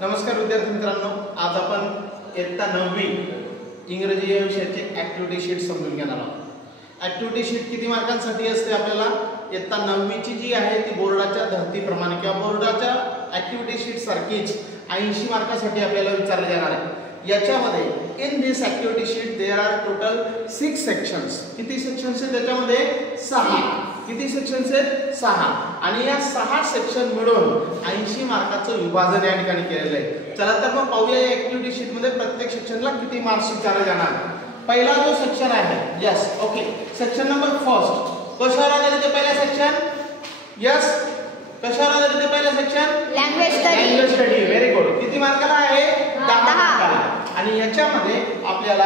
नमस्कार विद्यार्थी मित्रांनो, आज आपण इयत्ता 9वी इंग्रजी या विषयाची ऍक्टिव्हिटी शीट समजून घेणार आहोत। ऍक्टिव्हिटी शीट किती मार्कांसाठी असते? आपल्याला इयत्ता 9वी ची जी आहे ती बोर्डाच्या धर्तीप्रमाणे किंवा बोर्डाच्या ऍक्टिव्हिटी शीट सारखीच 80 मार्कांसाठी आपल्याला विचारले जाणार आहे। याच्यामध्ये in this activity sheet there are total 6 sections. किती सेक्शन्स आहेत त्याच्यामध्ये? 6। किती सेक्शन्स आहेत? 6। आणि या 6 सेक्शन मिळून 80 मार्काचं विभाजन या ठिकाणी केलेलं आहे। चला तर मग पाहूया या ऍक्टिव्हिटी शीट मध्ये प्रत्येक सेक्शनला किती मार्क्स विचारले जाणार। पहिला जो सेक्शन आहे, yes okay, section number first कशावर आधारित आहे पहिला सेक्शन? यस, कशावर आधारित आहे पहिला section? Language study. Very good. किती मार्काला आहे? 10 मार्काला। आणि याच्यामध्ये आपल्याला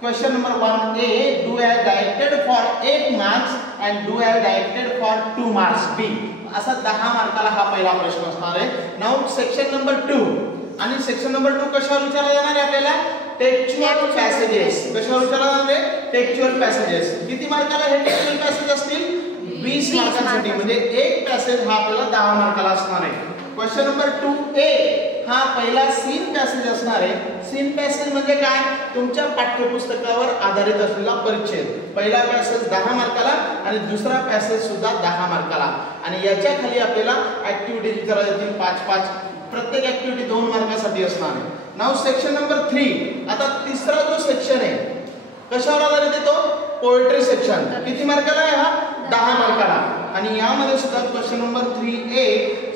question number 1A, do have directed for 8 marks and do have directed for 2 marks B, असा 10 मार्काला हा पहिला प्रश्न असणार आहे। नाउ सेक्शन नंबर 2, आणि सेक्शन नंबर 2 कशावर विचारला जाणार आहे आपल्याला? Textual passages. कशावर विचारला जाणार आहे? Textual passages. किती मार्काला हे टेक्स्चुअल पॅसेज असतील? 20 मार्कांसाठी, म्हणजे एक पॅसेज हा आपल्याला 10 मार्काला असणार आहे। क्वेश्चन नंबर 2A हा पहिला सीन पॅसेज असणार आहे। सीन पॅसेज म्हणजे काय? तुमच्या पाठ्यपुस्तकावर आधारित असलेला परिच्छेद। पहिला पॅसेज 10 मार्काला आणि दुसरा पॅसेज सुद्धा 10 मार्काला। आणि याच्या खाली आपल्याला ऍक्टिव्हिटीज विचारल्या जातील 5-5, प्रत्येक ऍक्टिव्हिटी 2 मार्कासाठी असणार आहे। नाउ सेक्शन नंबर 3, आता तिसरा जो सेक्शन आहे कशावर आधारित आहे तो? Poetry section. किती मार्काला आहे हा? 10 मार्काला। आणि यामध्ये सुद्धा question number 3A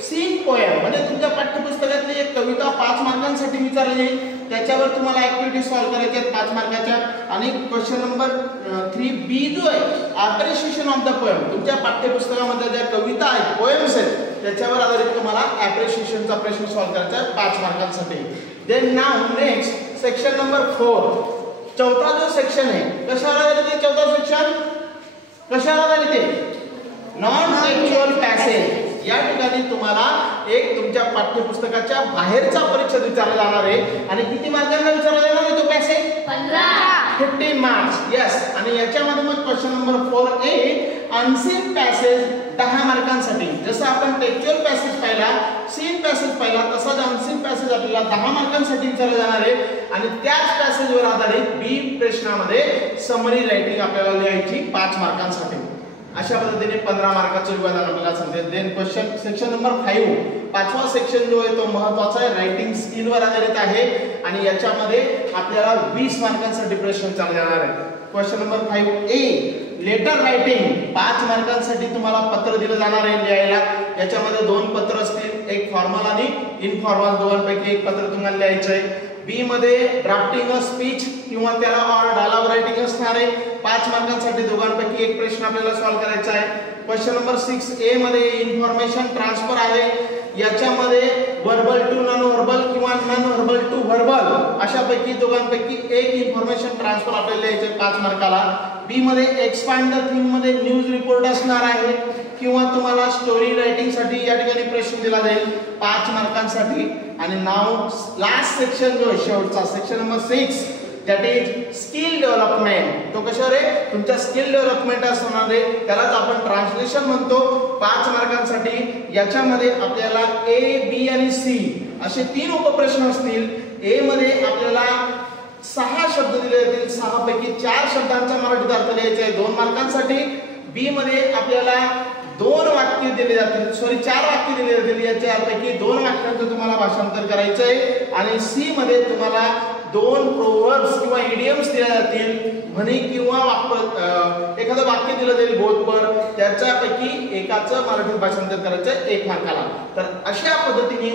scene poem, म्हणजे तुमच्या पाठ्यपुस्तकातली एक कविता 5 मार्कांसाठी विचारली जाईल, त्याच्यावर तुम्हाला ऍक्टिव्हिटी सॉल्व्ह करायच्या आहेत 5 मार्काच्या। आणि क्वेश्चन नंबर 3B जो आहे अप्रिशिएशन ऑफ द पोएम, तुमच्या पाठ्यपुस्तकामध्ये ज्या कविता आहेत, पोएम्स आहेत, त्याच्यावर आधारित तुम्हाला अप्रिशिएशनचा प्रश्न सॉल्व्ह करायचा आहे 5 मार्कांसाठी। Then now next section number 4, चौथा जो सेक्शन आहे कशावर आधारित आहे? चौथा सेक्शन कशावर आधारित आहे? Non textual passage. या ठिकाणी तुम्हाला एक तुमच्या पाठ्यपुस्तकाच्या बाहेरचा परिच्छेद विचारला जाणार आहे। आणि किती मार्कांना विचारला जाणार आहे तो पॅसेज? 15 मार्क्स। यस। आणि याच्यामध्ये मग question number 4A unseen passage 10 मार्कांसाठी। जसं आपण टेक्स्चुअल पॅसेज पाहिला, सीन पॅसेज पाहिला, तसाच अनसीन पॅसेज आपल्याला 10 मार्कांसाठी विचारला जाणार आहे। आणि त्याच पॅसेजवर आधारित बी प्रश्नामध्ये समरी रायटिंग आपल्याला लिहायची 5 मार्कांसाठी। अशा पद्धतीने 15 मार्काचं विभाजन आपल्याला समजेल। देन क्वेश्चन सेक्शन नंबर 5, पाचवा सेक्शन जो आहे तो महत्त्वाचा आहे, रायटिंग स्किलवर आधारित आहे। आणि याच्यामध्ये आपल्याला 20 मार्कांसाठी प्रश्न विचारले जाणार आहे। Question number 5A letter writing, 5 मार्कांसाठी तुम्हाला पत्र दिलं जाणार आहे लिहायला। याच्यामध्ये 2 पत्र असतील, एक फॉर्मल आणि इनफॉर्मल, दोघांपैकी एक पत्र तुम्हाला लिहायचं आहे। बी मध्ये ड्राफ्टिंग अ स्पीच किंवा त्याला ऑर डायलॉग रायटिंग असणार आहे। 5 मार्कांसाठी दोघांपैकी एक प्रश्न आपल्याला सॉल्व्ह करायचा आहे। क्वेश्चन नंबर 6A मध्ये इन्फॉर्मेशन ट्रान्सफर आहे। याच्यामध्ये वर्बल टू नॉन वर्बल किंवा नॉन वर्बल टू वर्बल अशापैकी दोघांपैकी एक इन्फॉर्मेशन ट्रान्सफर आपल्याला लिहायचे 5 मार्काला। बी मध्ये एक्सपांड द थीम मध्ये न्यूज रिपोर्ट असणार आहे, किंवा तुम्हाला स्टोरी रायटिंग साठी या ठिकाणी प्रश्न दिला जाईल 5 मार्कांसाठी। आणि नाउ लास्ट सेक्शन जो शेवटचा section number 6 that is skill development. तो कशावर आहे? तुमच्या स्किल डेव्हलपमेंट असणार आहे, त्यालाच आपण ट्रान्सलेशन म्हणतो, 5 मार्कांसाठी। याच्यामध्ये आपल्याला A, B आणि C असे 3 उपप्रश्न असतील। A मध्ये आपल्याला 6 शब्द दिले जातील, 6 पैकी 4 शब्दांचा मराठीत अर्थ लिहायचा आहे 2 मार्कांसाठी। बी मध्ये आपल्याला 2 वाक्य दिले जातील, 4 वाक्य दिले जातील, याच्यापैकी 2 वाक्यांचं तुम्हाला भाषांतर करायचं आहे। आणि सी मध्ये तुम्हाला 2 प्रोव्हर्ब्स किंवा इडियम्स दिले जातील, म्हणी किंवा एखादं वाक्य दिलं जाईल बोधपर, त्याच्यापैकी एकाचं मराठीत भाषांतर करायचं 1 मार्काला। तर अशा पद्धतीने